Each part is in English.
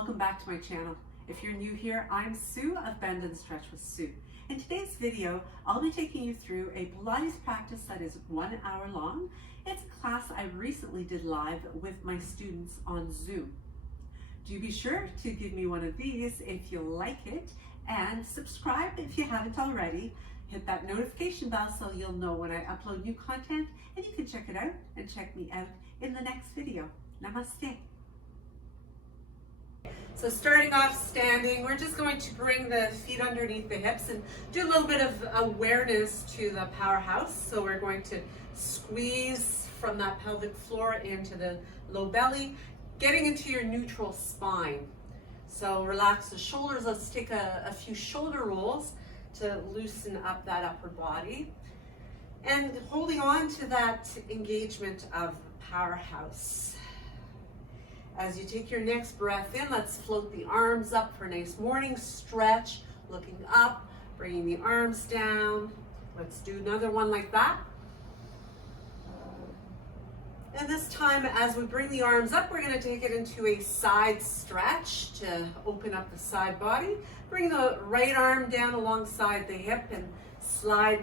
welcome back to my channel. If you're new here, I'm Sue of Bendnstretch with Sue. In today's video, I'll be taking you through a Pilates practice that is 1 hour long. It's a class I recently did live with my students on Zoom. Do be sure to give me one of these if you like it, and subscribe if you haven't already. Hit that notification bell so you'll know when I upload new content, and you can check it out and check me out in the next video. Namaste. So starting off standing, we're just going to bring the feet underneath the hips and do a little bit of awareness to the powerhouse. So we're going to squeeze from that pelvic floor into the low belly, getting into your neutral spine. So relax the shoulders. Let's take a few shoulder rolls to loosen up that upper body. And holding on to that engagement of the powerhouse. As you take your next breath in, let's float the arms up for a nice morning stretch. Looking up, bringing the arms down. Let's do another one like that. And this time, as we bring the arms up, we're going to take it into a side stretch to open up the side body. Bring the right arm down alongside the hip and slide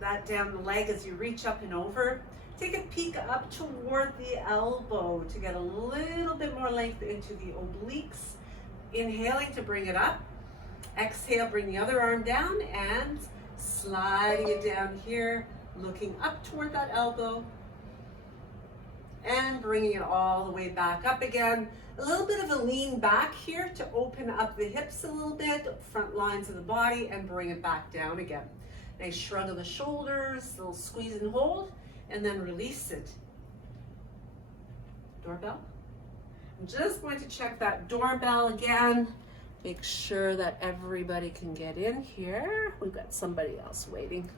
that down the leg as you reach up and over. Take a peek up toward the elbow to get a little bit more length into the obliques. Inhaling to bring it up. Exhale, bring the other arm down and sliding it down here, looking up toward that elbow. And bringing it all the way back up again. A little bit of a lean back here to open up the hips a little bit, front lines of the body, and bring it back down again. Nice shrug of the shoulders, a little squeeze and hold, and then release it. Doorbell. I'm just going to check that doorbell again. Make sure that everybody can get in here. We've got somebody else waiting.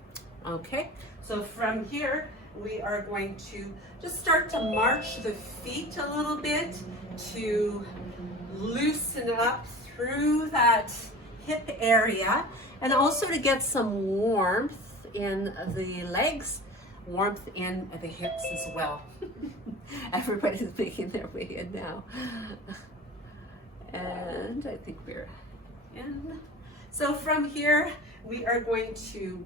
Okay, so from here, we are going to just start to march the feet a little bit to loosen up through that hip area, and also to get some warmth in the legs, warmth in the hips as well. Everybody's making their way in now. And I think we're in. So from here, we are going to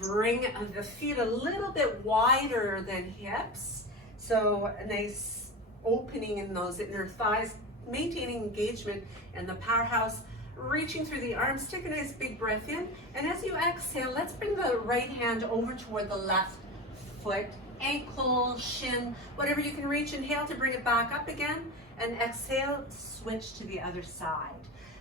bring the feet a little bit wider than hips. So a nice opening in those inner thighs, maintaining engagement in the powerhouse, reaching through the arms. Take a nice big breath in. And as you exhale, let's bring the right hand over toward the left foot, ankle, shin, whatever you can reach. Inhale to bring it back up again, and exhale, switch to the other side.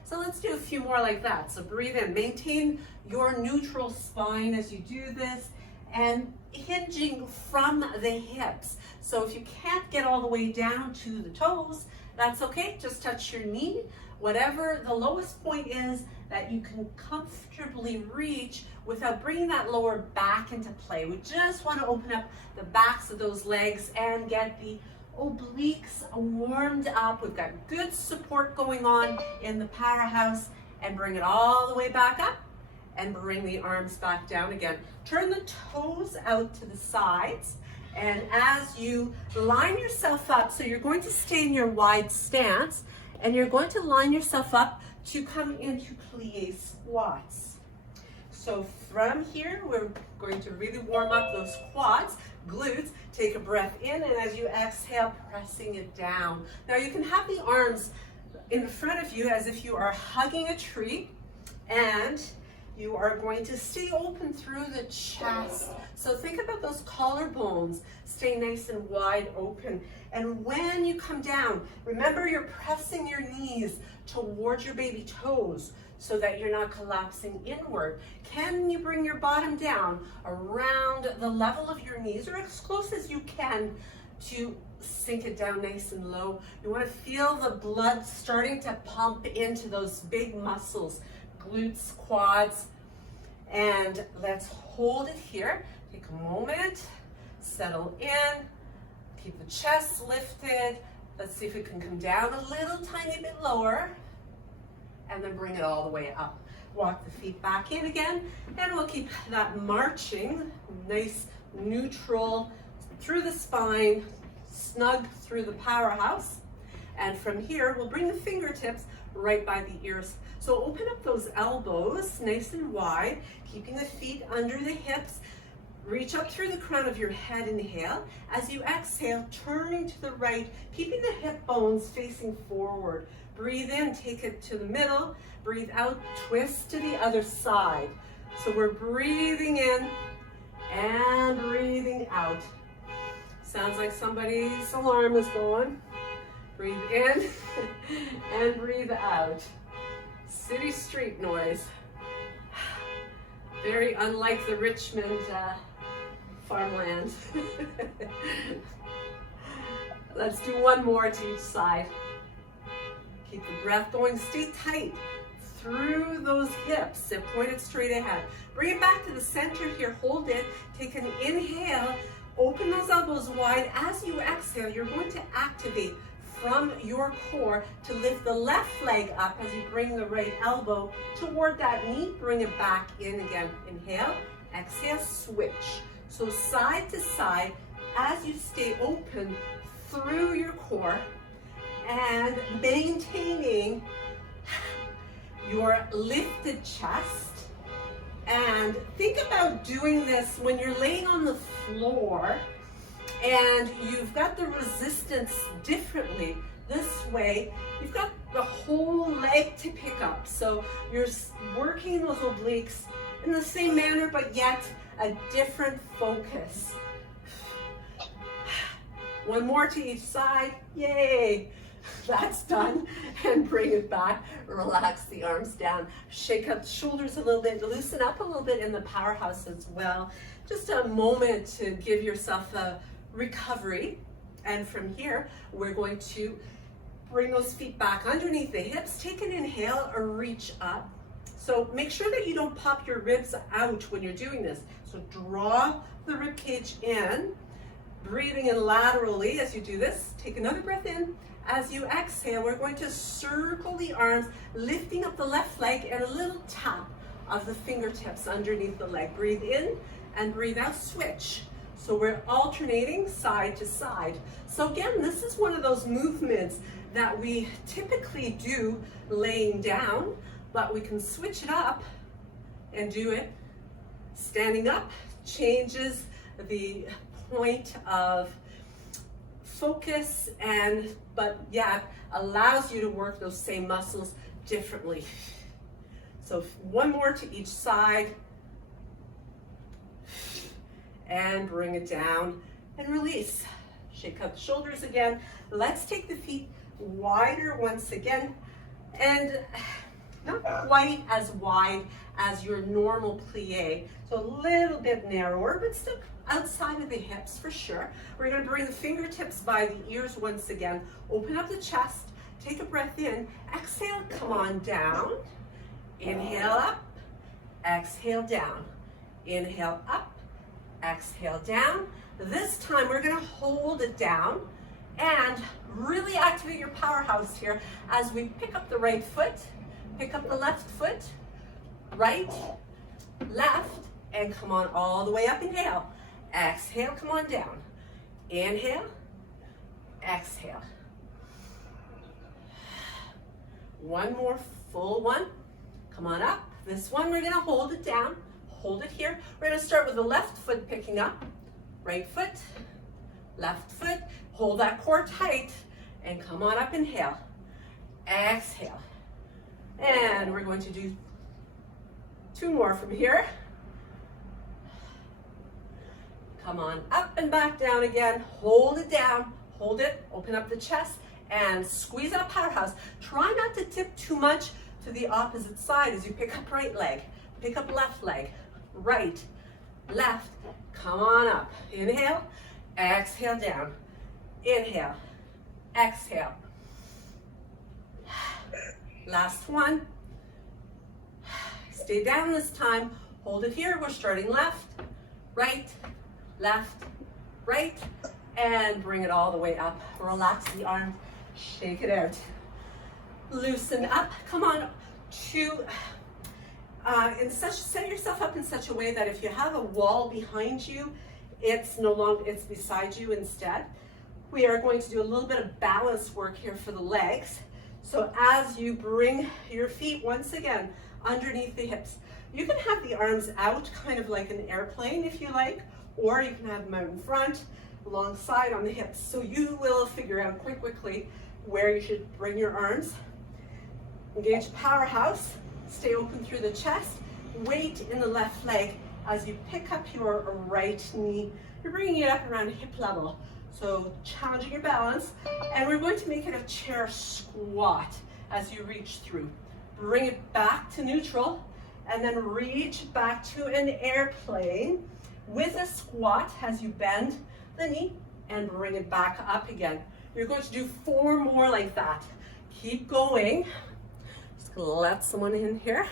So let's do a few more like that. So breathe in, maintain your neutral spine as you do this, and hinging from the hips. So if you can't get all the way down to the toes, that's okay. Just touch your knee, whatever the lowest point is that you can comfortably reach without bringing that lower back into play. We just want to open up the backs of those legs and get the obliques warmed up. We've got good support going on in the powerhouse, and bring it all the way back up and bring the arms back down again. Turn the toes out to the sides, and as you line yourself up, so you're going to stay in your wide stance, and you're going to line yourself up to come into plie squats. So from here, we're going to really warm up those quads, glutes. Take a breath in, and as you exhale, pressing it down. Now you can have the arms in front of you as if you are hugging a tree, and you are going to stay open through the chest. So think about those collarbones. Stay nice and wide open. And when you come down, remember you're pressing your knees towards your baby toes so that you're not collapsing inward. Can you bring your bottom down around the level of your knees, or as close as you can to sink it down nice and low? You want to feel the blood starting to pump into those big muscles, glutes, quads, and let's hold it here. Take a moment, settle in, keep the chest lifted. Let's see if we can come down a little tiny bit lower, and then bring it all the way up. Walk the feet back in again, and we'll keep that marching, nice neutral through the spine, snug through the powerhouse. And from here, we'll bring the fingertips right by the ears. So open up those elbows nice and wide, keeping the feet under the hips. Reach up through the crown of your head, inhale. As you exhale, turning to the right, keeping the hip bones facing forward. Breathe in, take it to the middle. Breathe out, twist to the other side. So we're breathing in and breathing out. Sounds like somebody's alarm is going. Breathe in and breathe out. City street noise. Very unlike the Richmond farmland. Let's do one more to each side. Keep the breath going, stay tight through those hips and point it straight ahead. Bring it back to the center here, hold it, take an inhale, open those elbows wide. As you exhale, you're going to activate from your core to lift the left leg up as you bring the right elbow toward that knee, bring it back in again. Inhale, exhale, switch. So side to side as you stay open through your core and maintaining your lifted chest. And think about doing this when you're laying on the floor and you've got the resistance differently. This way, you've got the whole leg to pick up. So you're working those obliques in the same manner, but yet a different focus. One more to each side, yay. That's done, and bring it back. Relax the arms down. Shake up the shoulders a little bit, loosen up a little bit in the powerhouse as well. Just a moment to give yourself a recovery. And from here, we're going to bring those feet back underneath the hips. Take an inhale or reach up. So make sure that you don't pop your ribs out when you're doing this. So draw the rib cage in, breathing in laterally as you do this. Take another breath in. As you exhale, we're going to circle the arms, lifting up the left leg and a little tap of the fingertips underneath the leg. Breathe in and breathe out, switch. So we're alternating side to side. So again, this is one of those movements that we typically do laying down, but we can switch it up and do it standing up. Changes the point of focus but allows you to work those same muscles differently. So one more to each side and bring it down and release. Shake up the shoulders again. Let's take the feet wider once again, and not quite as wide as your normal plie. So a little bit narrower, but still outside of the hips for sure. We're going to bring the fingertips by the ears once again. Open up the chest, take a breath in, exhale, come on down. Inhale up, exhale down. Inhale up, exhale down. This time we're going to hold it down and really activate your powerhouse here as we pick up the right foot, pick up the left foot, right, left, and come on all the way up. Inhale. Exhale, come on down. Inhale, exhale. One more full one. Come on up. This one, we're gonna hold it down. Hold it here. We're gonna start with the left foot picking up. Right foot, left foot. Hold that core tight and come on up. Inhale, exhale. And we're going to do two more from here. Come on up and back down again. Hold it down, hold it, open up the chest and squeeze that powerhouse. Try not to tip too much to the opposite side as you pick up right leg, pick up left leg, right, left, come on up. Inhale, exhale down. Inhale, exhale. Last one. Stay down this time. Hold it here. We're starting left, right, left, right, and bring it all the way up. Relax the arms, shake it out. Loosen up. Come on to set yourself up in such a way that if you have a wall behind you, it's beside you instead. we are going to do a little bit of balance work here for the legs. So as you bring your feet once again underneath the hips, you can have the arms out kind of like an airplane if you like, or you can have them out in front, alongside on the hips. So you will figure out quite quickly where you should bring your arms. Engage the powerhouse, stay open through the chest, weight in the left leg as you pick up your right knee. You're bringing it up around hip level. So challenging your balance, and we're going to make it a chair squat as you reach through. Bring it back to neutral, and then reach back to an airplane with a squat as you bend the knee and bring it back up again. You're going to do 4 more like that. Keep going. Just gonna let someone in here.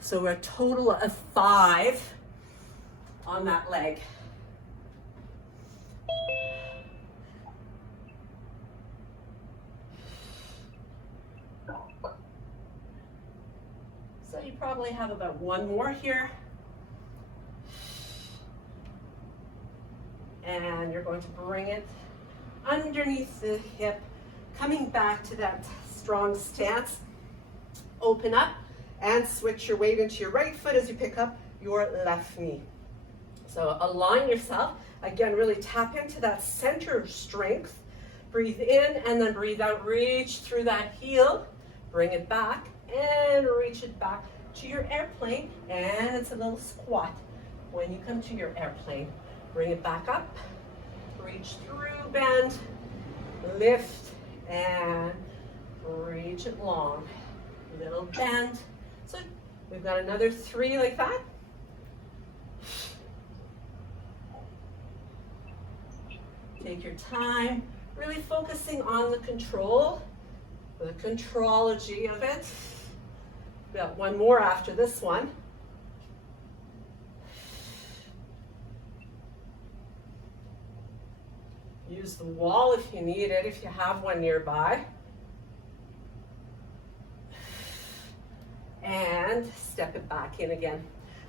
So we're a total of 5 on that leg. So you probably have about 1 more here. And you're going to bring it underneath the hip, coming back to that strong stance. Open up and switch your weight into your right foot as you pick up your left knee. So align yourself. Again, really tap into that center of strength. Breathe in and then breathe out. Reach through that heel. Bring it back and reach it back to your airplane. And it's a little squat. When you come to your airplane, bring it back up. Reach through, bend, lift, and reach it long. Little bend. So we've got another 3 like that. Take your time, really focusing on the control, the contrology of it. We've got 1 more after this one. Use the wall if you need it, if you have one nearby. And step it back in again.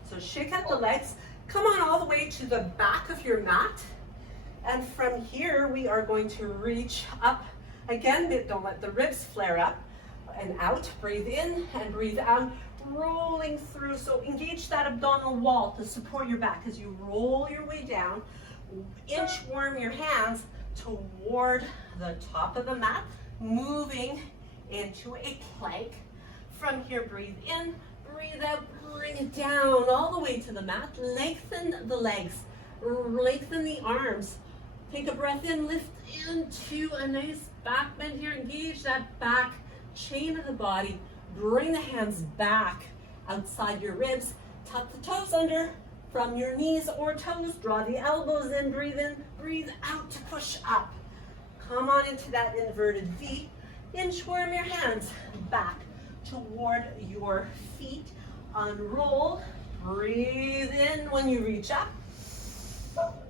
So shake out the legs. Come on all the way to the back of your mat. And from here, we are going to reach up. Again, don't let the ribs flare up and out. Breathe in and breathe out, rolling through. So engage that abdominal wall to support your back as you roll your way down. Inchworm your hands toward the top of the mat, moving into a plank. From here, breathe in, breathe out, bring it down all the way to the mat. Lengthen the legs, lengthen the arms. Take a breath in, lift into a nice back bend here. Engage that back chain of the body. Bring the hands back outside your ribs. Tuck the toes under from your knees or toes. Draw the elbows in, breathe out to push up. Come on into that inverted V. Inchworm your hands back toward your feet. Unroll. Breathe in when you reach up.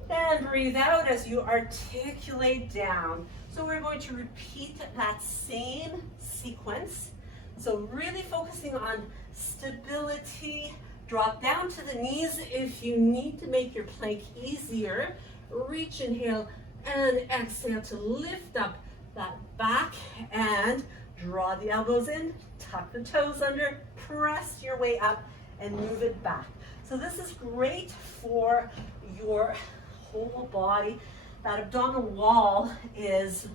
And breathe out as you articulate down. So we're going to repeat that same sequence. So really focusing on stability. Drop down to the knees if you need to make your plank easier. Reach, inhale, and exhale to lift up that back and draw the elbows in, tuck the toes under, press your way up and move it back. So this is great for your whole body. That abdominal wall is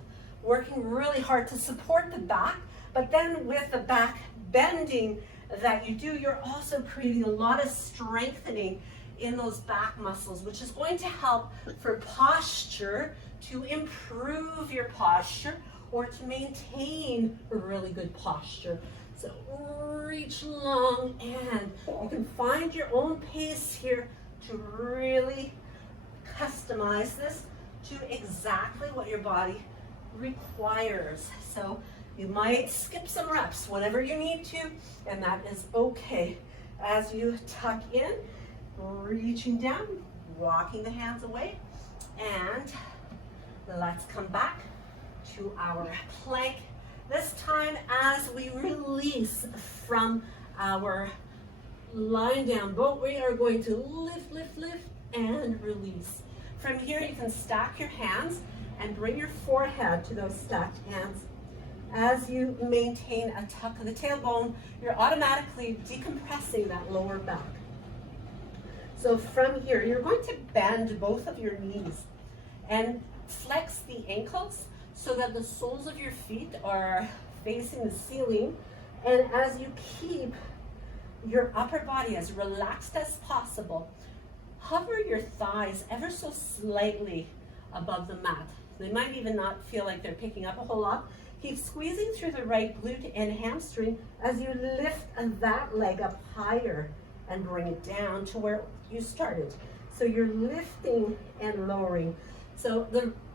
working really hard to support the back, but then with the back bending that you do, you're also creating a lot of strengthening in those back muscles, which is going to help for posture, to improve your posture or to maintain a really good posture. So reach long, and you can find your own pace here to really customize this to exactly what your body requires. So you might skip some reps, whatever you need to, and that is okay. As you tuck in, reaching down, walking the hands away, and let's come back to our plank. This time as we release from our lying down boat, we are going to lift, lift, lift, and release. From here, you can stack your hands and bring your forehead to those stacked hands. As you maintain a tuck of the tailbone, you're automatically decompressing that lower back. So from here, you're going to bend both of your knees and flex the ankles so that the soles of your feet are facing the ceiling. And as you keep your upper body as relaxed as possible, hover your thighs ever so slightly above the mat. They might even not feel like they're picking up a whole lot. Keep squeezing through the right glute and hamstring as you lift that leg up higher and bring it down to where you started. So you're lifting and lowering.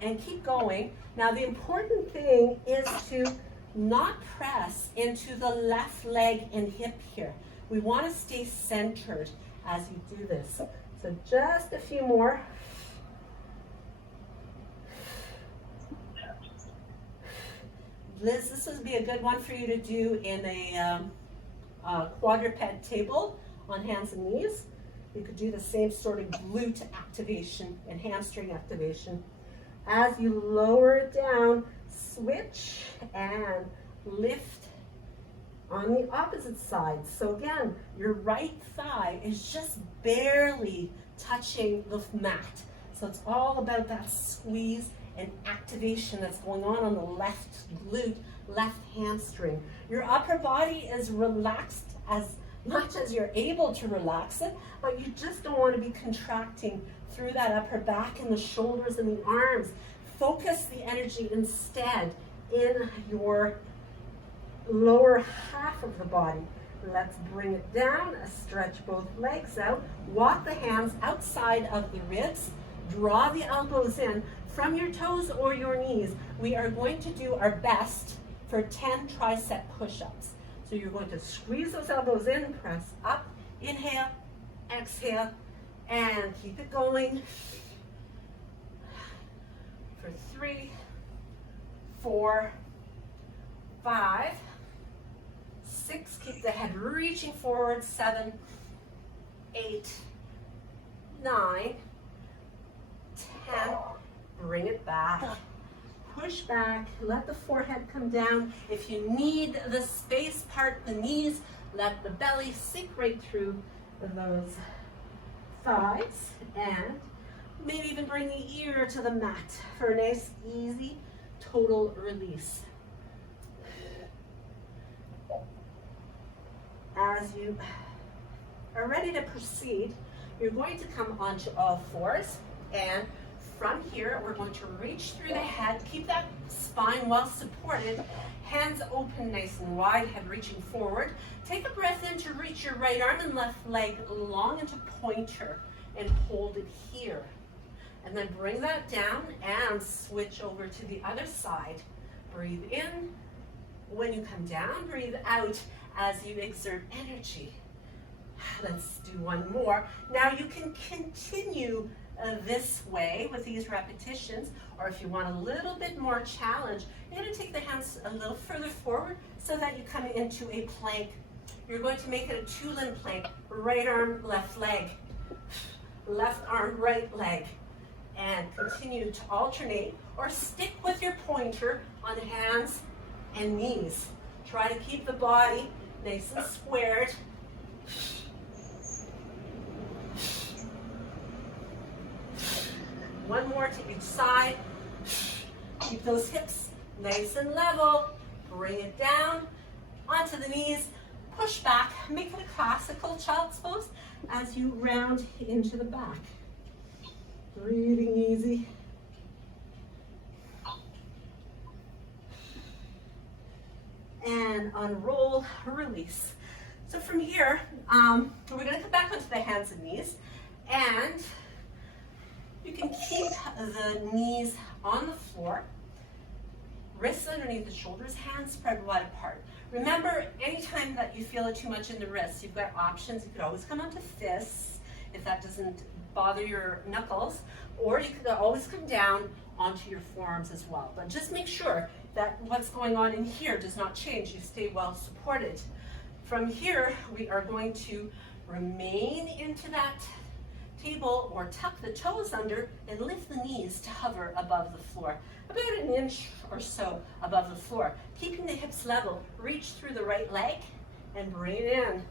And keep going. Now the important thing is to not press into the left leg and hip here. We want to stay centered as you do this. So just a few more. Liz, this would be a good one for you to do in a quadruped table on hands and knees. You could do the same sort of glute activation and hamstring activation. As you lower it down, switch and lift on the opposite side. So again, your right thigh is just barely touching the mat. So it's all about that squeeze and activation that's going on the left glute, left hamstring. Your upper body is relaxed as much as you're able to relax it, but you just don't want to be contracting through that upper back and the shoulders and the arms. Focus the energy instead in your lower half of the body. Let's bring it down, stretch both legs out, walk the hands outside of the ribs, draw the elbows in from your toes or your knees. We are going to do our best for 10 tricep push-ups. So you're going to squeeze those elbows in, press up, inhale, exhale, and keep it going for 3, 4, 5, 6, keep the head reaching forward, 7, 8, 9, 10, bring it back. Push back, let the forehead come down. If you need the space, part the knees, let the belly sink right through those thighs, and maybe even bring the ear to the mat for a nice, easy, total release. As you are ready to proceed, you're going to come onto all fours, and from here, we're going to reach through the head, keep that spine well supported, hands open nice and wide, head reaching forward. Take a breath in to reach your right arm and left leg long into pointer and hold it here. And then bring that down and switch over to the other side. Breathe in. When you come down, breathe out as you exert energy. Let's do one more. Now you can continue this way with these repetitions, or if you want a little bit more challenge, you're going to take the hands a little further forward so that you come into a plank. You're going to make it a 2-limb plank, right arm, left leg, left arm, right leg, and continue to alternate or stick with your pointer on hands and knees. Try to keep the body nice and squared. One more to each side. Keep those hips nice and level. Bring it down onto the knees. Push back. Make it a classical child's pose as you round into the back. Breathing easy. And unroll, release. So from here, we're going to come back onto the hands and knees, and you can keep the knees on the floor, wrists underneath the shoulders, hands spread wide apart. Remember, anytime that you feel it too much in the wrists, you've got options. You could always come onto fists if that doesn't bother your knuckles, or you could always come down onto your forearms as well. But just make sure that what's going on in here does not change. You stay well supported. From here, we are going to remain into that table or tuck the toes under and lift the knees to hover above the floor, about an inch or so above the floor. Keeping the hips level, reach through the right leg and bring it in.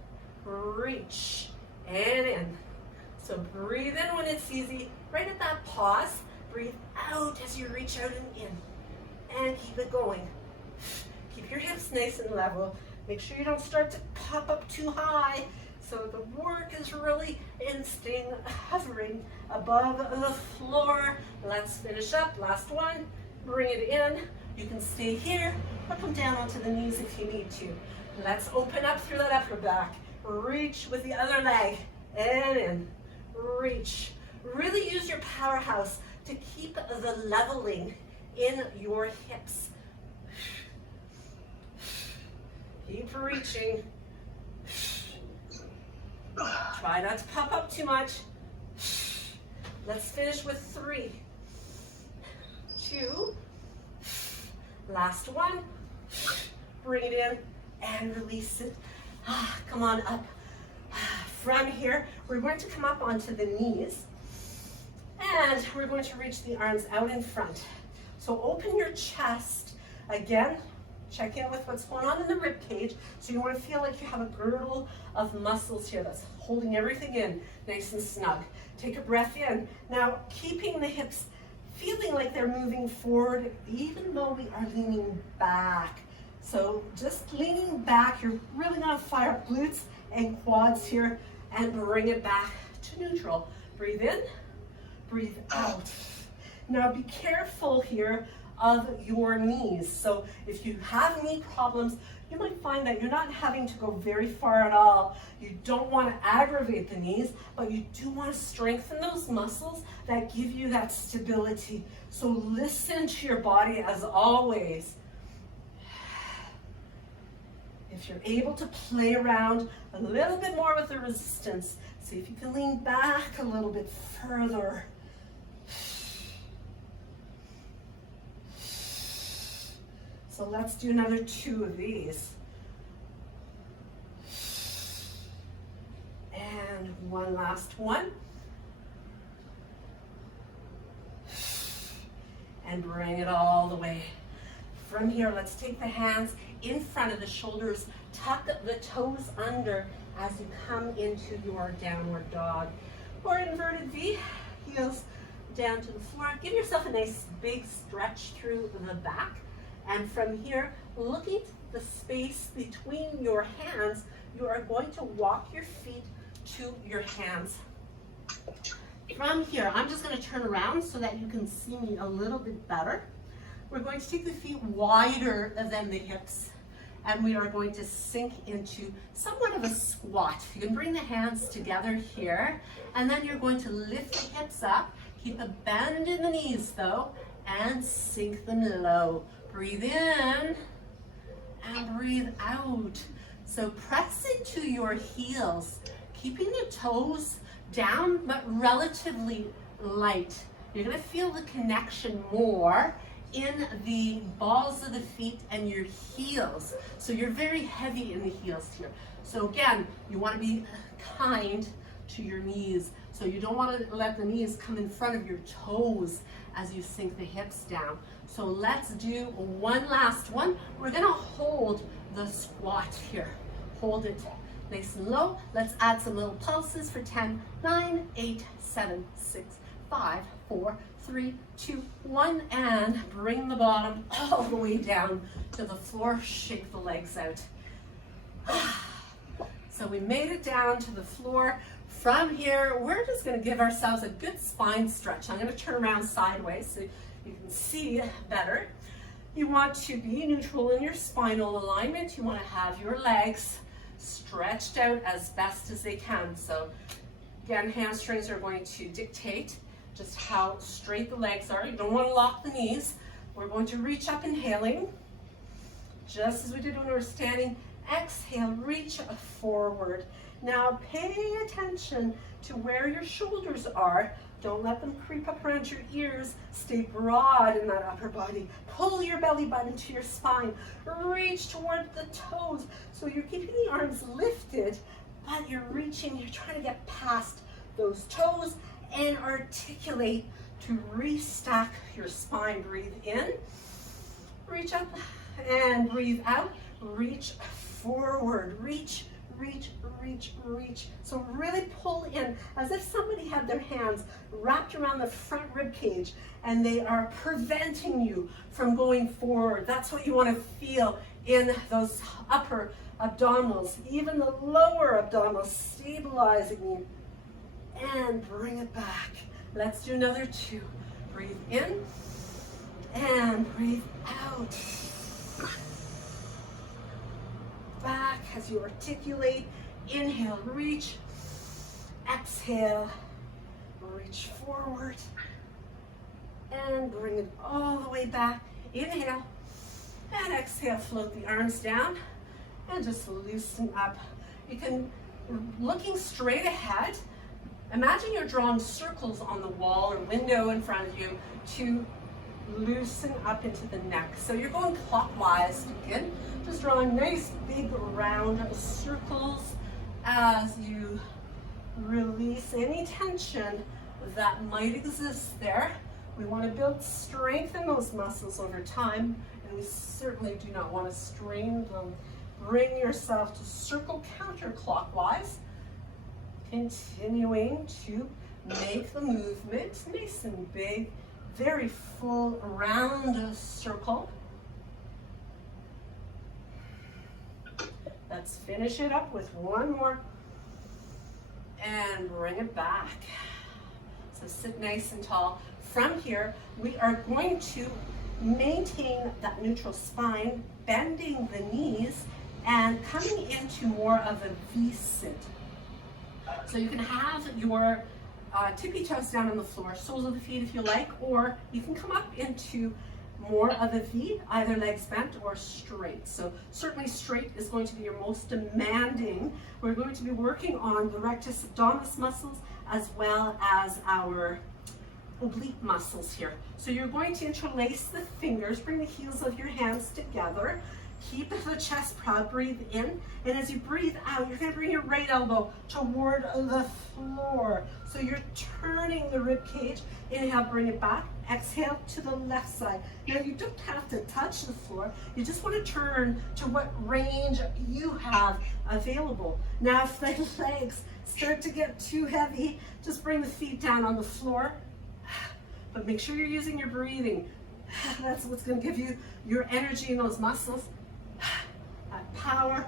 Reach and in. So breathe in when it's easy. Right at that pause, breathe out as you reach out and in. And keep it going. Keep your hips nice and level. Make sure you don't start to pop up too high. So the work is really in staying hovering above the floor. Let's finish up. Last one. Bring it in. You can stay here or come down onto the knees if you need to. Let's open up through that upper back. Reach with the other leg and in. Reach. Really use your powerhouse to keep the leveling in your hips. Keep reaching. Try not to pop up too much. Let's finish with 3, 2, last one. Bring it in and release it. Come on up. From here, we're going to come up onto the knees and we're going to reach the arms out in front. So open your chest. Again, check in with what's going on in the rib cage. So you want to feel like you have a girdle of muscles here that's holding everything in nice and snug. Take a breath in. Now, keeping the hips feeling like they're moving forward, even though we are leaning back. So just leaning back, you're really going to fire up glutes and quads here and bring it back to neutral. Breathe in, breathe out. Now be careful here of your knees. So if you have knee problems, you might find that you're not having to go very far at all. You don't want to aggravate the knees, but you do want to strengthen those muscles that give you that stability. So listen to your body as always. If you're able to play around a little bit more with the resistance, see if you can lean back a little bit further. So let's do another 2 of these. And one last one. And bring it all the way. From here, let's take the hands in front of the shoulders. Tuck the toes under as you come into your downward dog. Or inverted V, heels down to the floor. Give yourself a nice big stretch through the back. And from here, looking at the space between your hands, you are going to walk your feet to your hands. From here, I'm just going to turn around so that you can see me a little bit better. We're going to take the feet wider than the hips, and we are going to sink into somewhat of a squat. You can bring the hands together here, and then you're going to lift the hips up. Keep a bend in the knees though, and sink them low. Breathe in and breathe out. So press into your heels, keeping the toes down but relatively light. You're going to feel the connection more in the balls of the feet and your heels. So you're very heavy in the heels here. So again, you want to be kind to your knees. So you don't want to let the knees come in front of your toes as you sink the hips down. So let's do one last one. We're going to hold the squat here. Hold it nice and low. Let's add some little pulses for 10, 9, 8, 7, 6, 5, 4, 3, 2, 1, and bring the bottom all the way down to the floor. Shake the legs out. So we made it down to the floor. From here, we're just going to give ourselves a good spine stretch. I'm going to turn around sideways so you can see better. You want to be neutral in your spinal alignment. You want to have your legs stretched out as best as they can. So again, hamstrings are going to dictate just how straight the legs are. You don't want to lock the knees. We're going to reach up, inhaling, just as we did when we were standing. Exhale, reach forward. Now pay attention to where your shoulders are. Don't let them creep up around your ears. Stay broad in that upper body. Pull your belly button to your spine. Reach toward the toes. So you're keeping the arms lifted, but you're reaching, you're trying to get past those toes and articulate to restack your spine. Breathe in, reach up, and breathe out. Reach forward, reach, reach, reach, reach. So really pull in as if somebody had their hands wrapped around the front rib cage and they are preventing you from going forward. That's what you want to feel in those upper abdominals, even the lower abdominals, stabilizing you. And bring it back. Let's do another 2. Breathe in and breathe out. Back as you articulate. Inhale, reach. Exhale, reach forward. And bring it all the way back. Inhale and exhale, float the arms down and just loosen up. You can, looking straight ahead, imagine you're drawing circles on the wall or window in front of you to loosen up into the neck. So you're going clockwise to begin, just drawing nice big round circles as you release any tension that might exist there. We want to build strength in those muscles over time, and we certainly do not want to strain them. Bring yourself to circle counterclockwise, continuing to make the movement nice and big, very full round circle. Let's finish it up with one more and bring it back. So sit nice and tall. From here, we are going to maintain that neutral spine, bending the knees and coming into more of a V-sit. So you can have your tippy toes down on the floor, soles of the feet if you like, or you can come up into more of a V, either legs bent or straight. So certainly straight is going to be your most demanding. We're going to be working on the rectus abdominis muscles as well as our oblique muscles here. So you're going to interlace the fingers, bring the heels of your hands together, keep the chest proud, breathe in, and as you breathe out, you're going to bring your right elbow toward the floor. So you're turning the rib cage. Inhale, bring it back. Exhale to the left side. Now you don't have to touch the floor. You just want to turn to what range you have available. Now if the legs start to get too heavy, just bring the feet down on the floor. But make sure you're using your breathing. That's what's going to give you your energy in those muscles. That power.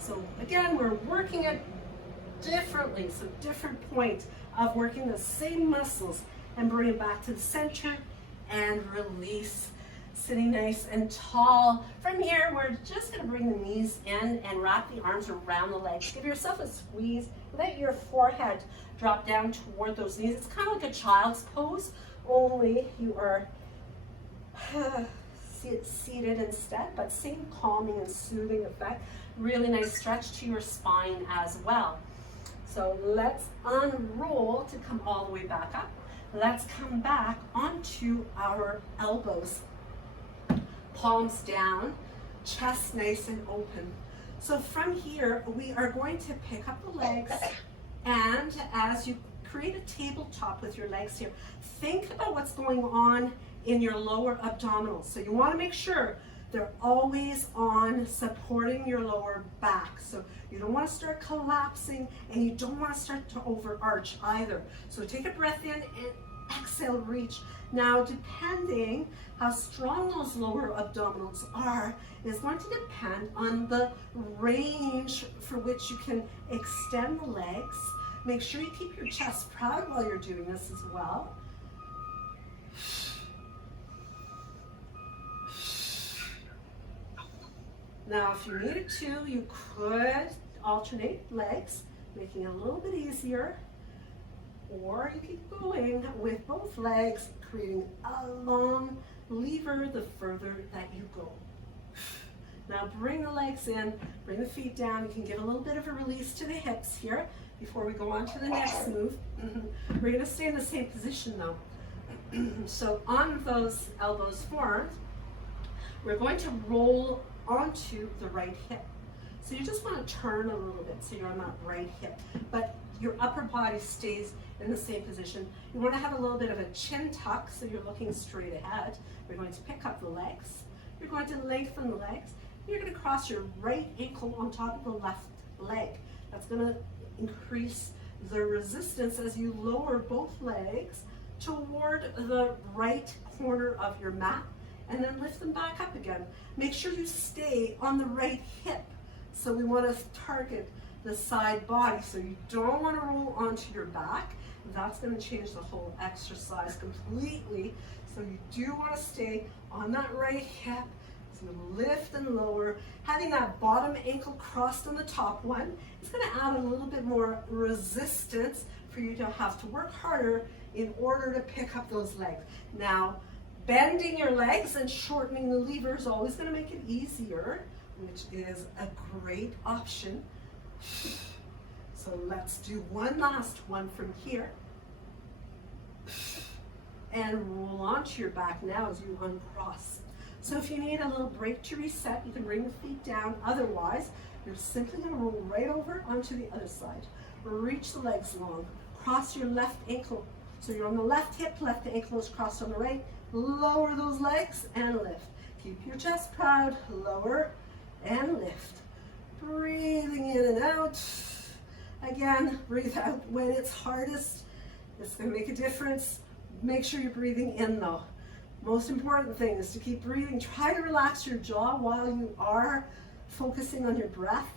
So again, we're working it differently. So different point of working the same muscles and bring it back to the center and release. Sitting nice and tall. From here, we're just going to bring the knees in and wrap the arms around the legs. Give yourself a squeeze. Let your forehead drop down toward those knees. It's kind of like a child's pose, only you are seated instead, but same calming and soothing effect. Really nice stretch to your spine as well. So let's unroll to come all the way back up. Let's come back onto our elbows. Palms down, chest nice and open. So from here, we are going to pick up the legs, and as you create a tabletop with your legs here, think about what's going on in your lower abdominals. So you want to make sure they're always on, supporting your lower back. So you don't want to start collapsing, and you don't want to start to overarch either. So take a breath in and exhale, reach. Now, depending how strong those lower abdominals are is going to depend on the range for which you can extend the legs. Make sure you keep your chest proud while you're doing this as well. Now, if you needed to, you could alternate legs, making it a little bit easier. Or you keep going with both legs, creating a long lever the further that you go. Now bring the legs in, bring the feet down. You can give a little bit of a release to the hips here before we go on to the next move. We're going to stay in the same position though. So on those elbows formed, we're going to roll onto the right hip. So you just want to turn a little bit so you're on that right hip, but your upper body stays in the same position. You want to have a little bit of a chin tuck so you're looking straight ahead. You're going to pick up the legs. You're going to lengthen the legs. You're going to cross your right ankle on top of the left leg. That's going to increase the resistance as you lower both legs toward the right corner of your mat, and then lift them back up again. Make sure you stay on the right hip. So we want to target the side body, so you don't want to roll onto your back. That's going to change the whole exercise completely. So you do want to stay on that right hip. So lift and lower. Having that bottom ankle crossed on the top one, it's going to add a little bit more resistance for you to have to work harder in order to pick up those legs. Now, bending your legs and shortening the lever is always going to make it easier, which is a great option. So let's do one last one from here. And roll onto your back now as you uncross. So if you need a little break to reset, you can bring the feet down. Otherwise, you're simply going to roll right over onto the other side. Reach the legs long. Cross your left ankle. So you're on the left hip, left ankle is crossed on the right. Lower those legs and lift. Keep your chest proud. Lower and lift. Breathing in and out. Again, breathe out when it's hardest. It's going to make a difference. Make sure you're breathing in though. Most important thing is to keep breathing. Try to relax your jaw while you are focusing on your breath.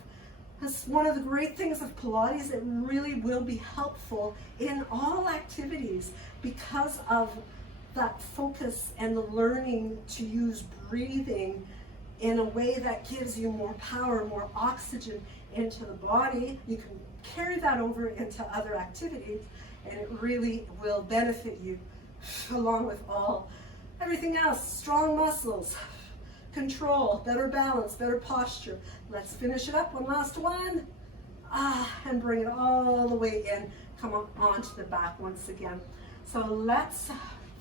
That's one of the great things of Pilates. It really will be helpful in all activities because of that focus and the learning to use breathing in a way that gives you more power, more oxygen into the body. You can carry that over into other activities, and it really will benefit you along with everything else. Strong muscles, control, better balance, better posture. Let's finish it up. One last one. And bring it all the way in. Come on onto the back once again. So let's,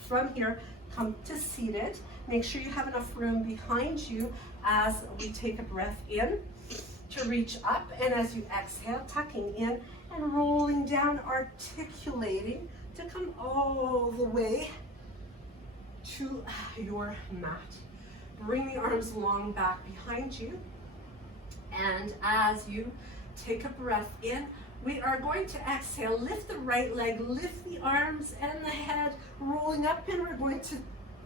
from here, come to seated. Make sure you have enough room behind you as we take a breath in to reach up, and as you exhale, tucking in and rolling down, articulating to come all the way to your mat. Bring the arms long back behind you, and as you take a breath in, we are going to exhale, lift the right leg, lift the arms and the head, rolling up, and we're going to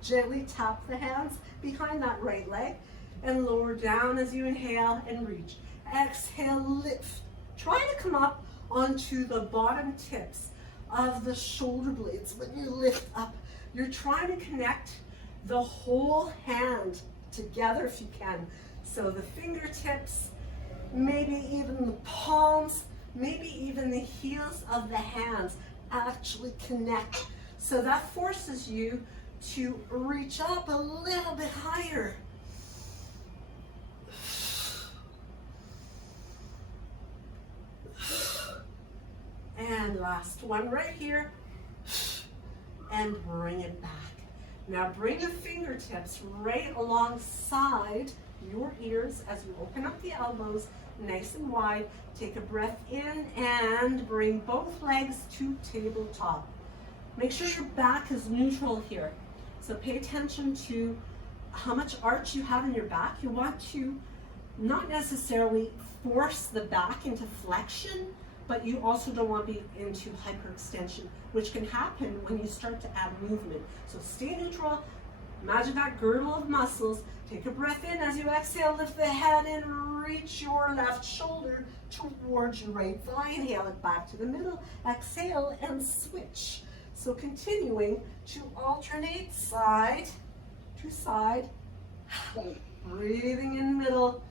gently tap the hands behind that right leg and lower down as you inhale and reach. Exhale, lift. Try to come up onto the bottom tips of the shoulder blades. When you lift up, you're trying to connect the whole hand together if you can. So the fingertips, maybe even the palms, maybe even the heels of the hands actually connect. So that forces you to reach up a little bit higher. And last one right here. And bring it back. Now bring the fingertips right alongside your ears as you open up the elbows nice and wide. Take a breath in and bring both legs to tabletop. Make sure your back is neutral here. So pay attention to how much arch you have in your back. You want to not necessarily force the back into flexion, but you also don't want to be into hyperextension, which can happen when you start to add movement. So stay neutral. Imagine that girdle of muscles. Take a breath in as you exhale, lift the head and reach your left shoulder towards your right thigh. Inhale it back to the middle. Exhale and switch. So continuing to alternate side to side. Breathing in middle,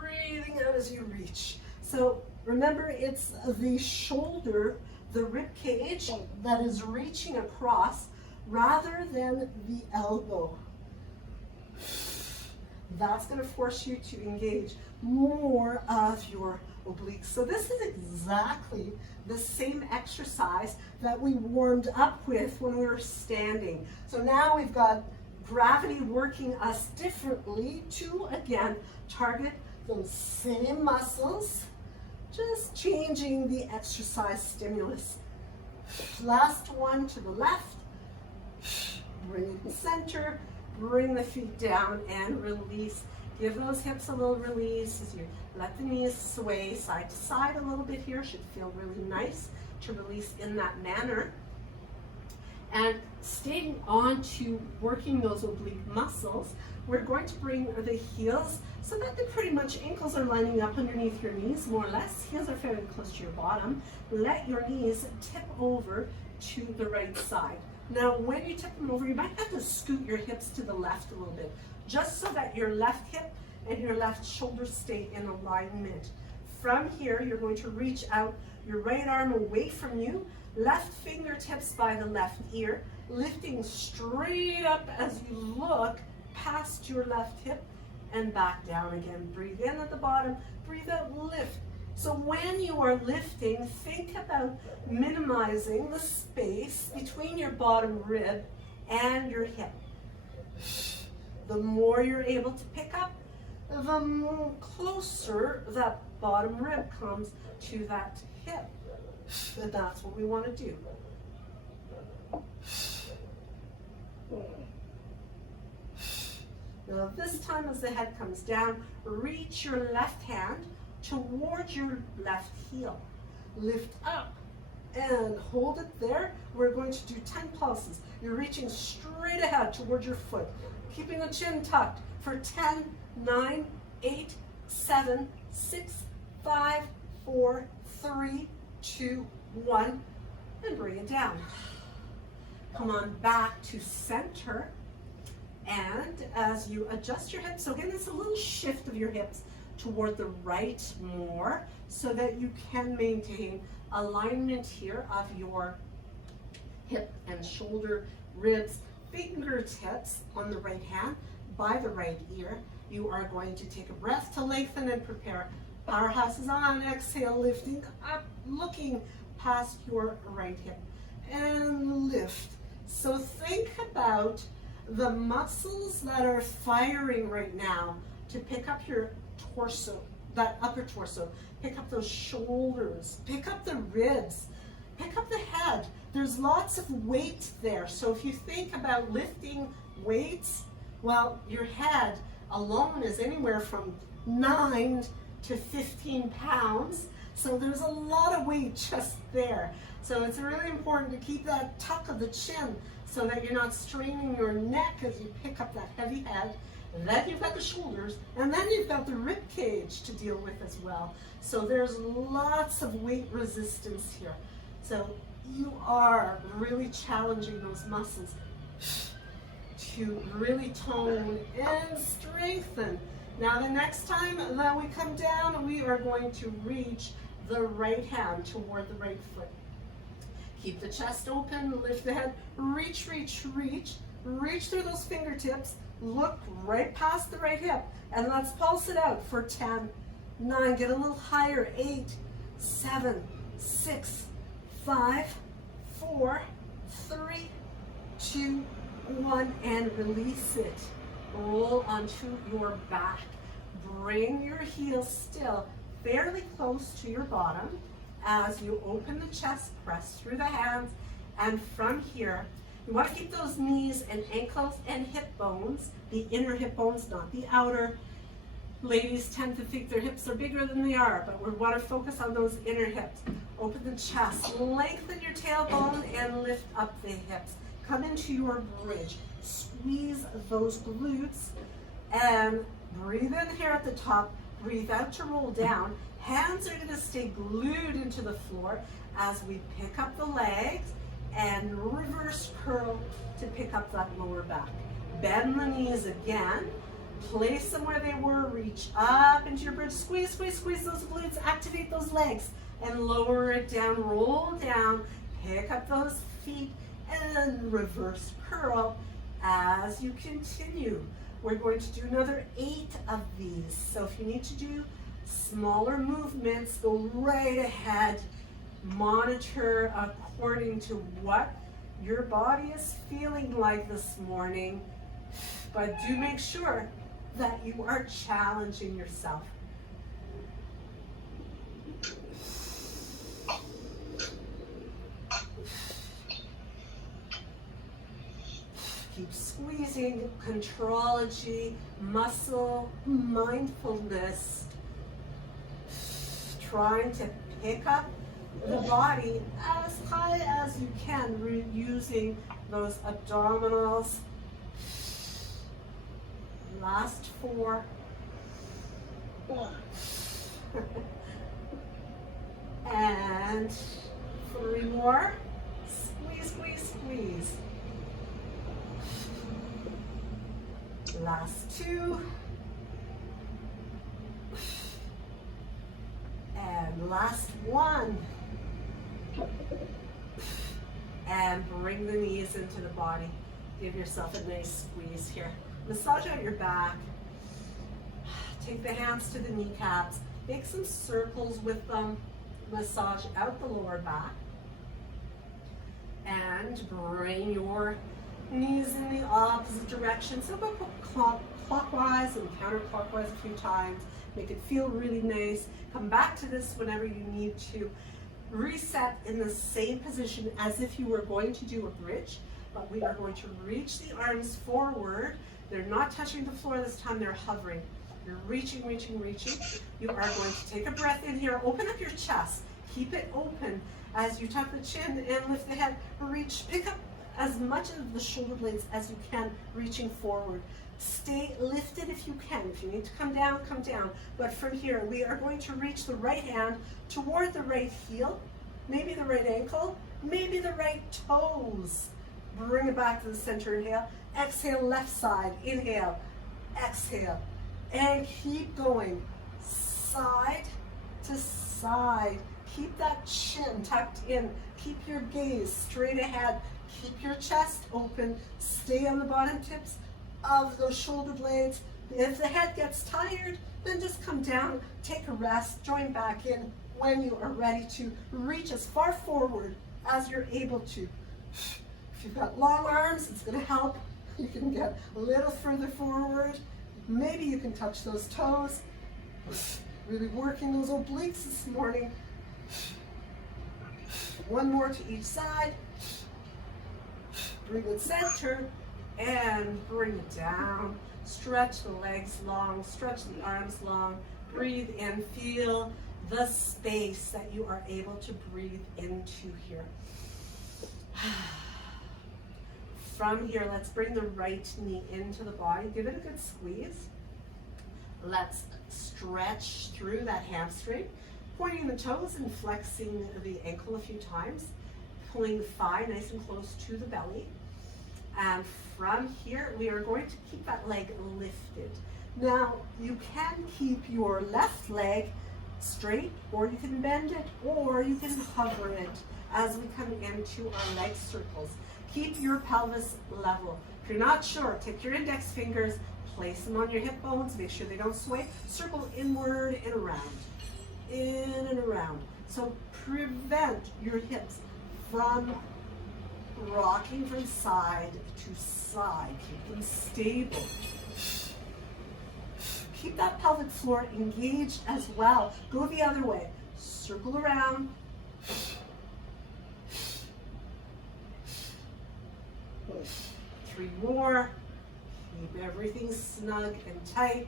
breathing out as you reach. So remember, it's the shoulder, the rib cage that is reaching across rather than the elbow. That's going to force you to engage more of your obliques. So this is exactly the same exercise that we warmed up with when we were standing. So now we've got gravity working us differently to, again, target those same muscles, just changing the exercise stimulus. Last one to the left. Bring it in center, bring the feet down and release. Give those hips a little release as you let the knees sway side to side a little bit here. Should feel really nice to release in that manner. And staying on to working those oblique muscles, we're going to bring the heels so that they're pretty much, ankles are lining up underneath your knees, more or less. Heels are fairly close to your bottom. Let your knees tip over to the right side. Now, when you tip them over, you might have to scoot your hips to the left a little bit, just so that your left hip and your left shoulder stay in alignment. From here, you're going to reach out your right arm away from you, left fingertips by the left ear, lifting straight up as you look past your left hip and back down again. Breathe in at the bottom, breathe out, lift. So when you are lifting, think about minimizing the space between your bottom rib and your hip. The more you're able to pick up, the more closer that bottom rib comes to that hip. And that's what we want to do. Now this time as the head comes down, reach your left hand towards your left heel. Lift up and hold it there. We're going to do 10 pulses. You're reaching straight ahead towards your foot, keeping the chin tucked for 10, 9, 8, 7, 6, 5, 4, 3, 2, 1, and bring it down. Come on back to center. And as you adjust your hips, so again, it's a little shift of your hips toward the right more so that you can maintain alignment here of your hip and shoulder, ribs, fingertips on the right hand by the right ear. You are going to take a breath to lengthen and prepare. Powerhouse is on. Exhale, lifting up, looking past your right hip and lift. So think about the muscles that are firing right now to pick up your torso, that upper torso, pick up those shoulders, pick up the ribs, pick up the head. There's lots of weight there. So if you think about lifting weights, well, your head alone is anywhere from 9 to 15 pounds. So there's a lot of weight just there. So it's really important to keep that tuck of the chin so that you're not straining your neck as you pick up that heavy head. And then you've got the shoulders, and then you've got the rib cage to deal with as well. So there's lots of weight resistance here. So you are really challenging those muscles to really tone and strengthen. Now the next time that we come down, we are going to reach the right hand toward the right foot. Keep the chest open, lift the head, reach, reach, reach. Reach through those fingertips, look right past the right hip, and let's pulse it out for 10, 9, get a little higher, 8, 7, 6, 5, 4, 3, 2, 1, and release it. Roll onto your back. Bring your heels still fairly close to your bottom as you open the chest, press through the hands, and from here, you want to keep those knees and ankles and hip bones, the inner hip bones, not the outer. Ladies tend to think their hips are bigger than they are, but we want to focus on those inner hips. Open the chest, lengthen your tailbone, and lift up the hips. Come into your bridge. Squeeze those glutes, and breathe in here at the top. Breathe out to roll down. Hands are going to stay glued into the floor as we pick up the legs and reverse curl to pick up that lower back. Bend the knees again. Place them where they were. Reach up into your bridge. Squeeze, squeeze, squeeze those glutes. Activate those legs and lower it down. Roll down. Pick up those feet and reverse curl as you continue. We're going to do another 8 of these. So if you need to do smaller movements, go right ahead. Monitor according to what your body is feeling like this morning. But do make sure that you are challenging yourself. Keep squeezing, contrology, muscle, mindfulness. Trying to pick up the body as high as you can, using those abdominals. Last 4. And 3 more. Squeeze, squeeze, squeeze. Last 2. And last 1. And bring the knees into the body. Give yourself a nice squeeze here. Massage out your back. Take the hands to the kneecaps. Make some circles with them. Massage out the lower back. And bring your knees in the opposite direction. So go clockwise and counterclockwise a few times. Make it feel really nice. Come back to this whenever you need to. Reset in the same position as if you were going to do a bridge, but we are going to reach the arms forward. They're not touching the floor this time, they're hovering. You're reaching, reaching, reaching. You are going to take a breath in here. Open up your chest. Keep it open as you tuck the chin and lift the head. Reach, pick up as much of the shoulder blades as you can, reaching forward. Stay lifted if you can. If you need to come down, come down. But from here, we are going to reach the right hand toward the right heel, maybe the right ankle, maybe the right toes. Bring it back to the center, inhale. Exhale, left side, inhale, exhale. And keep going, side to side. Keep that chin tucked in. Keep your gaze straight ahead. Keep your chest open. Stay on the bottom tips of those shoulder blades. If the head gets tired, then just come down, take a rest, join back in when you are ready to reach as far forward as you're able to. If you've got long arms, it's going to help. You can get a little further forward. Maybe you can touch those toes. Really working those obliques this morning. 1 more to each side. Bring it center and bring it down. Stretch the legs long, stretch the arms long. Breathe in, feel the space that you are able to breathe into here. From here, let's bring the right knee into the body. Give it a good squeeze. Let's stretch through that hamstring, pointing the toes and flexing the ankle a few times, pulling the thigh nice and close to the belly. And from here, we are going to keep that leg lifted. Now, you can keep your left leg straight, or you can bend it, or you can hover it as we come into our leg circles. Keep your pelvis level. If you're not sure, take your index fingers, place them on your hip bones, make sure they don't sway. Circle inward and around, in and around. So prevent your hips from rocking from side to side. Keep them stable. Keep that pelvic floor engaged as well. Go the other way. Circle around. 3 more. Keep everything snug and tight.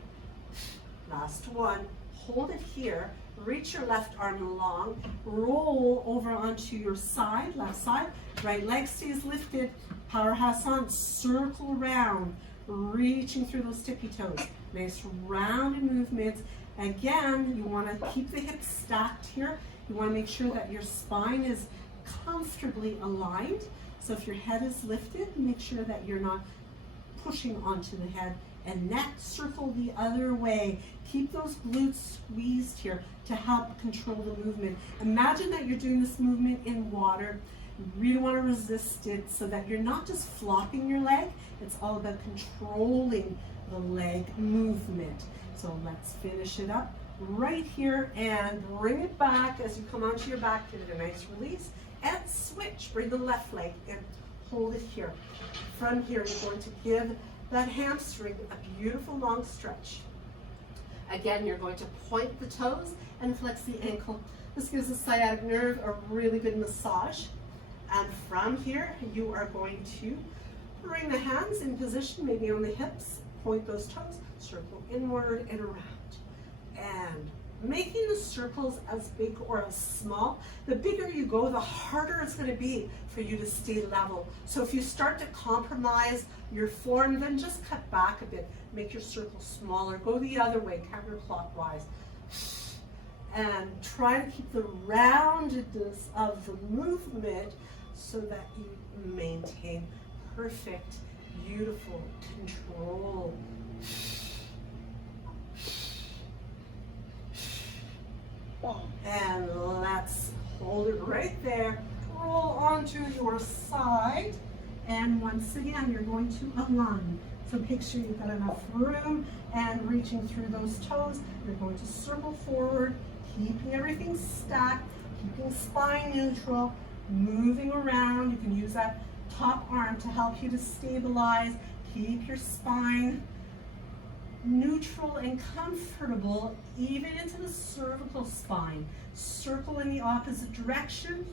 Last 1. Hold it here. Reach your left arm long. Roll over onto your side, left side. Right leg stays lifted. Powerhouse on. Circle around. Reaching through those tippy toes. Nice rounded movements. Again, you want to keep the hips stacked here. You want to make sure that your spine is comfortably aligned. So if your head is lifted, make sure that you're not pushing onto the head and neck. Circle the other way. Keep those glutes squeezed here to help control the movement. Imagine that you're doing this movement in water. You really want to resist it so that you're not just flopping your leg. It's all about controlling the leg movement. So let's finish it up right here and bring it back as you come onto your back. Give it a nice release and switch. Bring the left leg and hold it here. From here, you're going to give that hamstring a beautiful long stretch. Again, you're going to point the toes and flex the ankle. This gives the sciatic nerve a really good massage. And from here, you are going to bring the hands in position, maybe on the hips, point those toes, circle inward and around. And making the circles as big or as small, the bigger you go, the harder it's going to be for you to stay level. So if you start to compromise your form, then just cut back a bit. Make your circle smaller. Go the other way, counterclockwise. And try to keep the roundedness of the movement so that you maintain perfect, beautiful control. And let's hold it right there. Roll onto your side. And once again, you're going to align. So make sure you've got enough room and reaching through those toes. You're going to circle forward, keeping everything stacked, keeping spine neutral, moving around. You can use that top arm to help you to stabilize. Keep your spine neutral and comfortable, even into the cervical spine. Circle in the opposite direction.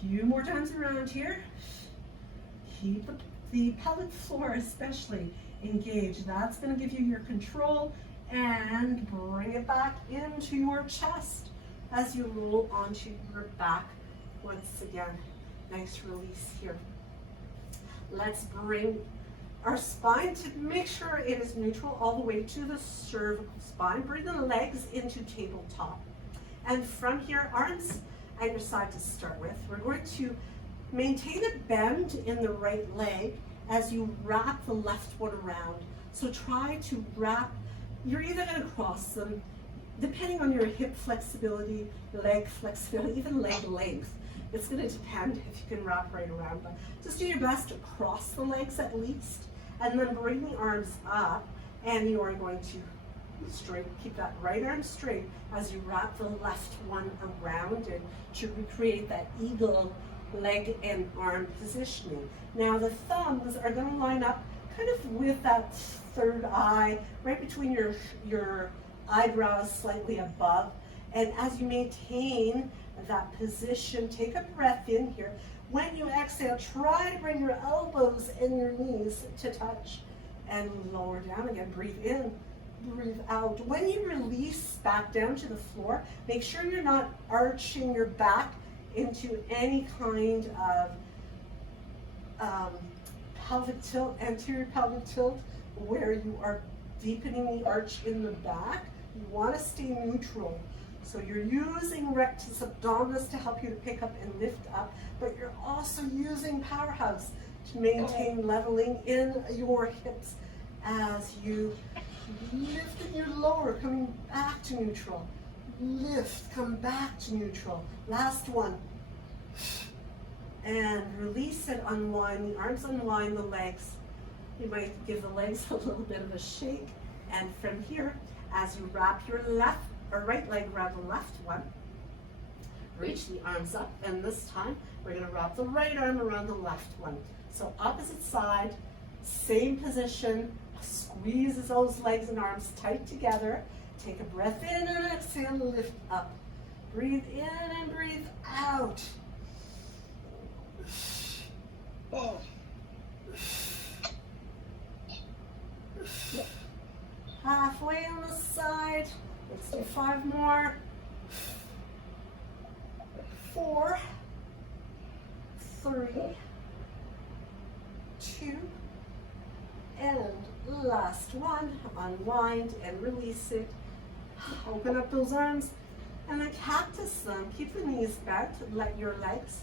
Few more times around here. Keep the pelvic floor especially engaged. That's going to give you your control, and bring it back into your chest as you roll onto your back. Once again, nice release here. Let's bring our spine to make sure it is neutral all the way to the cervical spine. Bring the legs into tabletop. And from here, arms at your side to start with. We're going to maintain a bend in the right leg as you wrap the left one around. So try to wrap, you're either going to cross them, depending on your hip flexibility, leg flexibility, even leg length. It's going to depend if you can wrap right around, but just do your best to cross the legs at least, and then bring the arms up, and you are going to straight, keep that right arm straight as you wrap the left one around it to recreate that eagle leg and arm positioning. Now the thumbs are going to line up kind of with that third eye, right between your eyebrows, slightly above. And as you maintain that position, take a breath in here. When you exhale, try to bring your elbows and your knees to touch, and lower down again. Breathe in, breathe out. When you release back down to the floor, make sure you're not arching your back into any kind of pelvic tilt, anterior pelvic tilt, where you are deepening the arch in the back. You want to stay neutral. So you're using rectus abdominis to help you to pick up and lift up, but you're also using powerhouse to maintain leveling in your hips as you lift and you lower, coming back to neutral. Lift, come back to neutral. Last one. And release it, unwind the arms, unwind the legs. You might give the legs a little bit of a shake. And from here, as you wrap your left or right leg around the left one, reach the arms up, and this time we're going to wrap the right arm around the left one. So opposite side, same position, squeeze those legs and arms tight together. Take a breath in and exhale, lift up. Breathe in and breathe out. Halfway on the side. Let's do 5 more. 4, 3, 2, and last one. Unwind and release it. Open up those arms and then cactus them. Keep the knees bent. Let your legs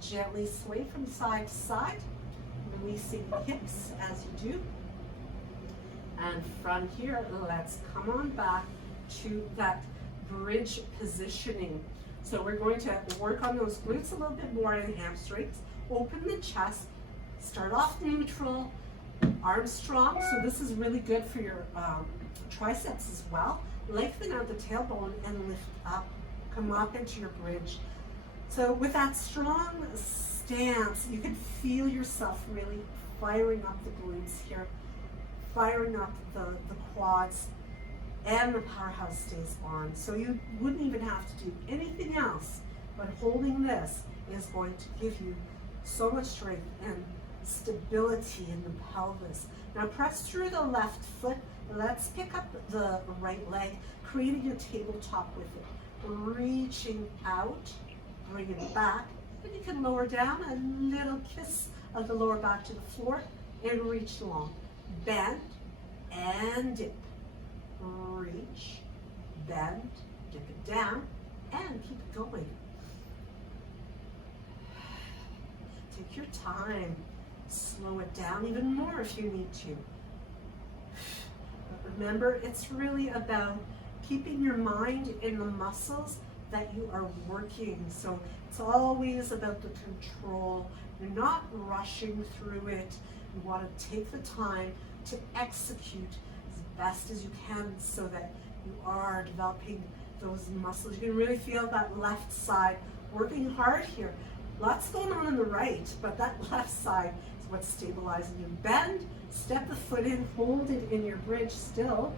gently sway from side to side, releasing the hips as you do. And from here, let's come on back to that bridge positioning. So we're going to work on those glutes a little bit more and hamstrings. Open the chest. Start off neutral, arms strong. So this is really good for your triceps as well. Lengthen out the tailbone and lift up. Come up into your bridge. So with that strong stance. You can feel yourself really firing up the glutes here, firing up the quads, and the powerhouse stays on. So you wouldn't even have to do anything else, but holding this is going to give you so much strength and stability in the pelvis. Now press through the left foot. Let's pick up the right leg, creating a tabletop with it. Reaching out, bring it back, and you can lower down, a little kiss of the lower back to the floor, and reach long. Bend and dip. Reach, bend, dip it down, and keep it going. Take your time. Slow it down even more if you need to. But remember, it's really about keeping your mind in the muscles that you are working. So it's always about the control. You're not rushing through it. You want to take the time to execute as best as you can so that you are developing those muscles. You can really feel that left side working hard here. Lots going on the right, but that left side is what's stabilizing you. Bend, step the foot in, hold it in your bridge still,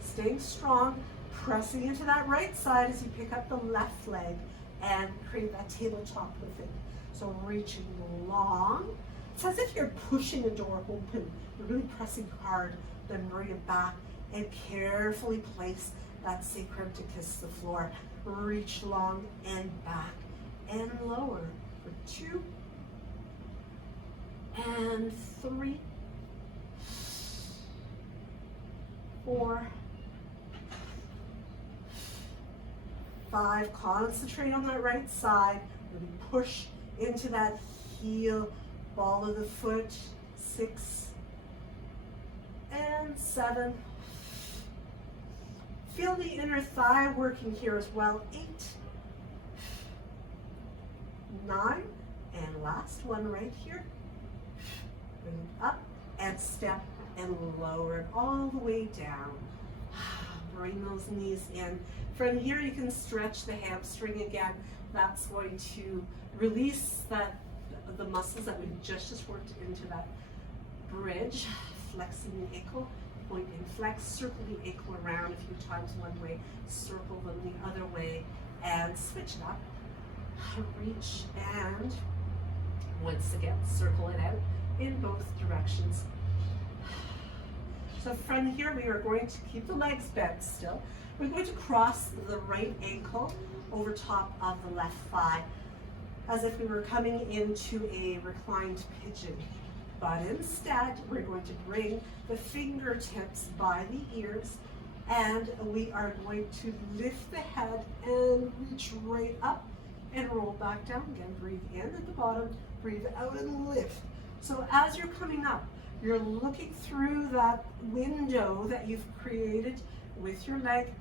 staying strong, pressing into that right side as you pick up the left leg and create that tabletop with it. So reaching long. It's as if you're pushing a door open. You're really pressing hard, then bring it back and carefully place that sacrum to kiss the floor. Reach long and back and lower for 2 and 3, 4, 5. Concentrate on that right side. Really push into that heel, ball of the foot. 6 and 7. Feel the inner thigh working here as well. 8, 9, and last one right here. Bring it up and step and lower it all the way down. Bring those knees in. From here you can stretch the hamstring again. That's going to release the muscles that we've just worked into that bridge. Flexing the ankle, point and flex, circle the ankle around a few times one way, circle them the other way, and switch it up. Reach and once again circle it out in both directions. So from here we are going to keep the legs bent still. We're going to cross the right ankle over top of the left thigh as if we were coming into a reclined pigeon. But instead we're going to bring the fingertips by the ears and we are going to lift the head and reach right up and roll back down again. Breathe in at the bottom, breathe out and lift. So as you're coming up, you're looking through that window that you've created with your leg.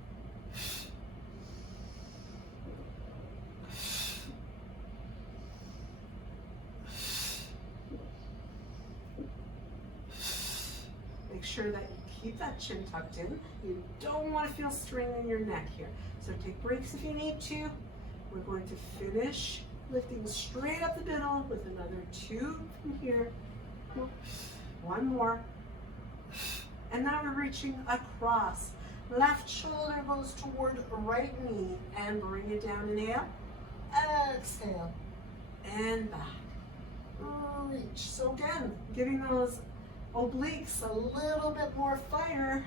Make sure that you keep that chin tucked in. You don't want to feel strain in your neck here. So take breaks if you need to. We're going to finish lifting straight up the middle with another 2 from here. 1 more. And now we're reaching across. Left shoulder goes toward right knee and bring it down. Inhale, exhale, and back. Reach. So again, giving those obliques a little bit more fire.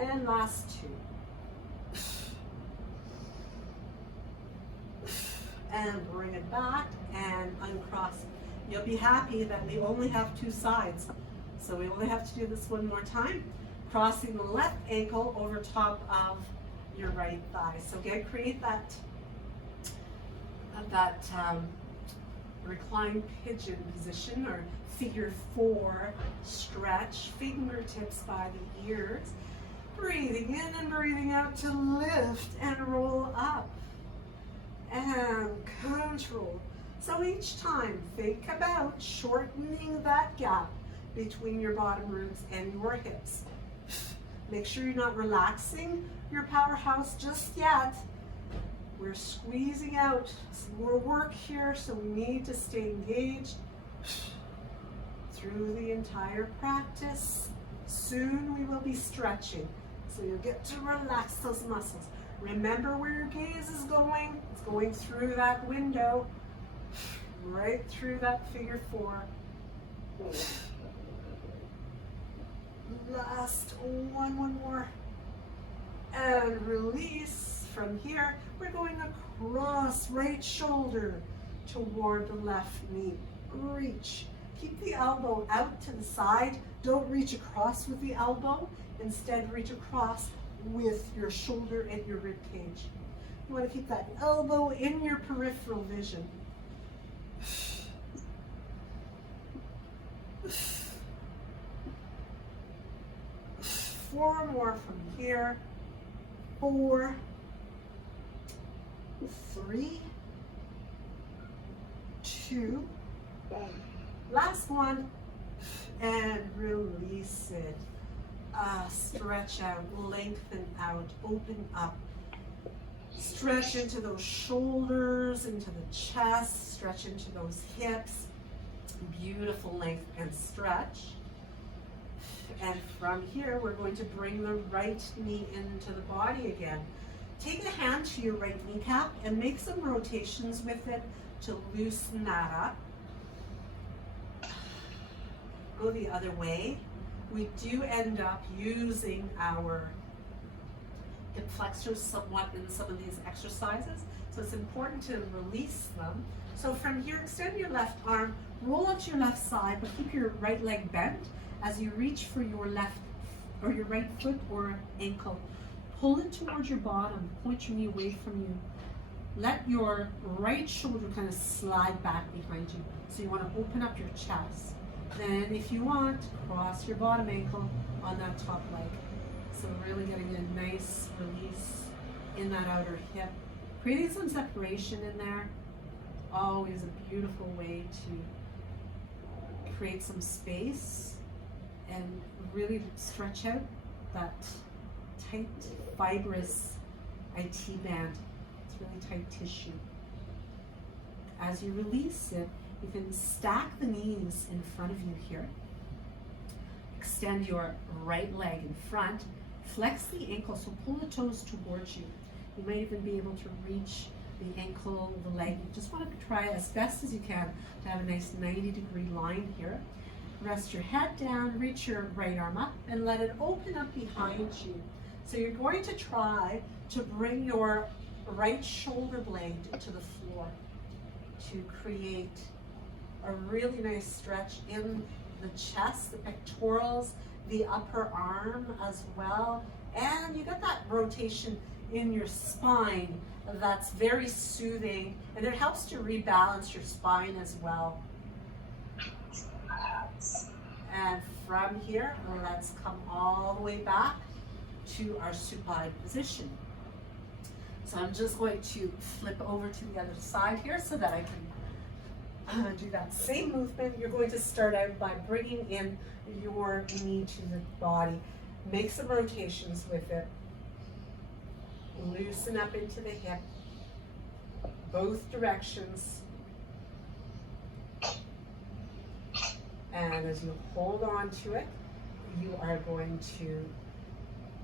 And last 2. And bring it back and uncross it. You'll be happy that we only have 2 sides. So we only have to do this one more time. Crossing the left ankle over top of your right thigh. So again, create that reclined pigeon position or figure 4 stretch. Fingertips by the ears. Breathing in and breathing out to lift and roll up. And control. So each time, think about shortening that gap between your bottom ribs and your hips. Make sure you're not relaxing your powerhouse just yet. We're squeezing out some more work here, so we need to stay engaged through the entire practice. Soon we will be stretching, so you'll get to relax those muscles. Remember where your gaze is going. It's going through that window, right through that figure four. Last one more. And release. From here, we're going across right shoulder toward the left knee. Reach. Keep the elbow out to the side. Don't reach across with the elbow. Instead, reach across with your shoulder and your rib cage. You want to keep that elbow in your peripheral vision. 4 more from here. 4, 3, 2, last one, and release it. Stretch out, lengthen out, open up. Stretch into those shoulders, into the chest, stretch into those hips. Beautiful length and stretch. And from here, we're going to bring the right knee into the body again. Take a hand to your right kneecap and make some rotations with it to loosen that up. Go the other way. We do end up using our hip flexors somewhat in some of these exercises, so it's important to release them. So from here, extend your left arm, roll onto your left side, but keep your right leg bent as you reach for your left or your right foot or ankle. Pull it towards your bottom, point your knee away from you. Let your right shoulder kind of slide back behind you. So you want to open up your chest. Then if you want, cross your bottom ankle on that top leg. So really getting a nice release in that outer hip. Creating some separation in there. Always a beautiful way to create some space and really stretch out that tight, fibrous IT band. It's really tight tissue. As you release it, you can stack the knees in front of you here. Extend your right leg in front. Flex the ankle, so pull the toes towards you. You might even be able to reach the ankle, the leg. You just want to try as best as you can to have a nice 90-degree line here. Rest your head down, reach your right arm up, and let it open up behind you. So you're going to try to bring your right shoulder blade to the floor to create a really nice stretch in the chest, the pectorals, the upper arm as well. And you got that rotation in your spine that's very soothing, and it helps to rebalance your spine as well. And from here, let's come all the way back to our supine position. So I'm just going to flip over to the other side here so that I can do that same movement. You're going to start out by bringing in your knee to the body. Make some rotations with it. Loosen up into the hip, both directions. And as you hold on to it, you are going to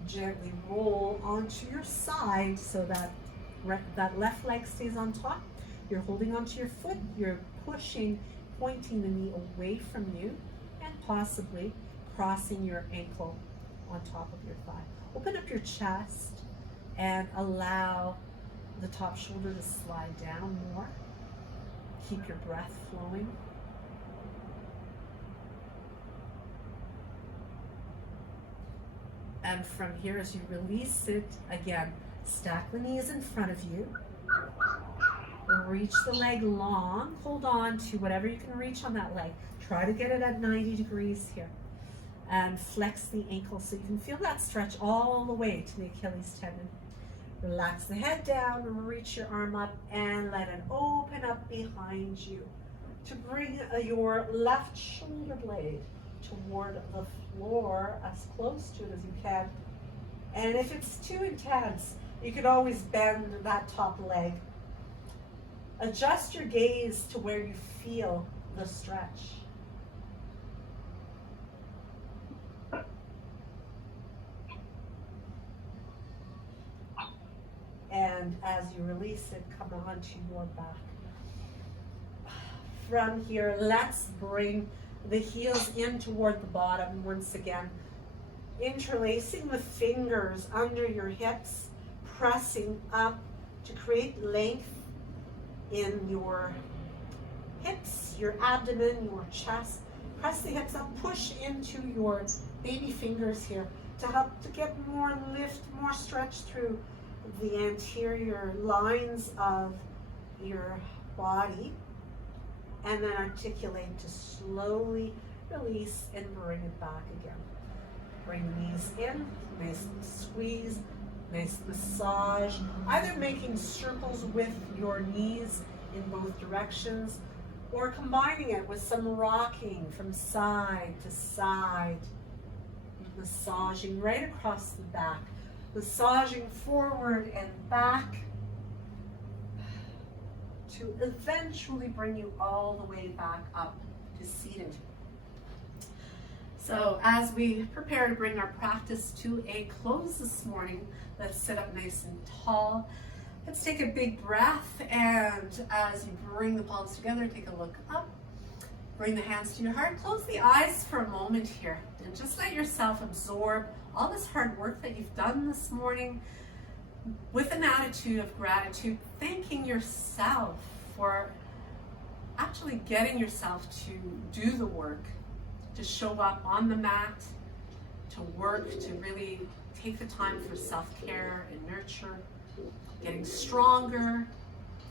gently roll onto your side so that that left leg stays on top. You're holding onto your foot, you're pushing, pointing the knee away from you, and possibly crossing your ankle on top of your thigh. Open up your chest and allow the top shoulder to slide down more. Keep your breath flowing. And from here, as you release it, again, stack the knees in front of you. Reach the leg long. Hold on to whatever you can reach on that leg. Try to get it at 90 degrees here. And flex the ankle so you can feel that stretch all the way to the Achilles tendon. Relax the head down, reach your arm up, and let it open up behind you to bring your left shoulder blade toward the floor, as close to it as you can. And if it's too intense, you can always bend that top leg. Adjust your gaze to where you feel the stretch. And as you release it, come onto your back. From here, let's bring the heels in toward the bottom once again. Interlacing the fingers under your hips, pressing up to create length in your hips, your abdomen, your chest. Press the hips up, push into your baby fingers here to help to get more lift, more stretch through the anterior lines of your body, and then articulate to slowly release and bring it back again. Bring the knees in, nice squeeze, nice massage, either making circles with your knees in both directions or combining it with some rocking from side to side, massaging right across the back. Massaging forward and back to eventually bring you all the way back up to seated. So as we prepare to bring our practice to a close this morning, let's sit up nice and tall. Let's take a big breath, and as you bring the palms together, take a look up. Bring the hands to your heart. Close the eyes for a moment here and just let yourself absorb all this hard work that you've done this morning with an attitude of gratitude, thanking yourself for actually getting yourself to do the work, to show up on the mat, to work, to really take the time for self-care and nurture, getting stronger,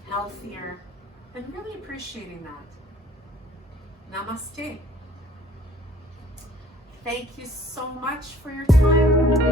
healthier, and really appreciating that. Namaste. Thank you so much for your time.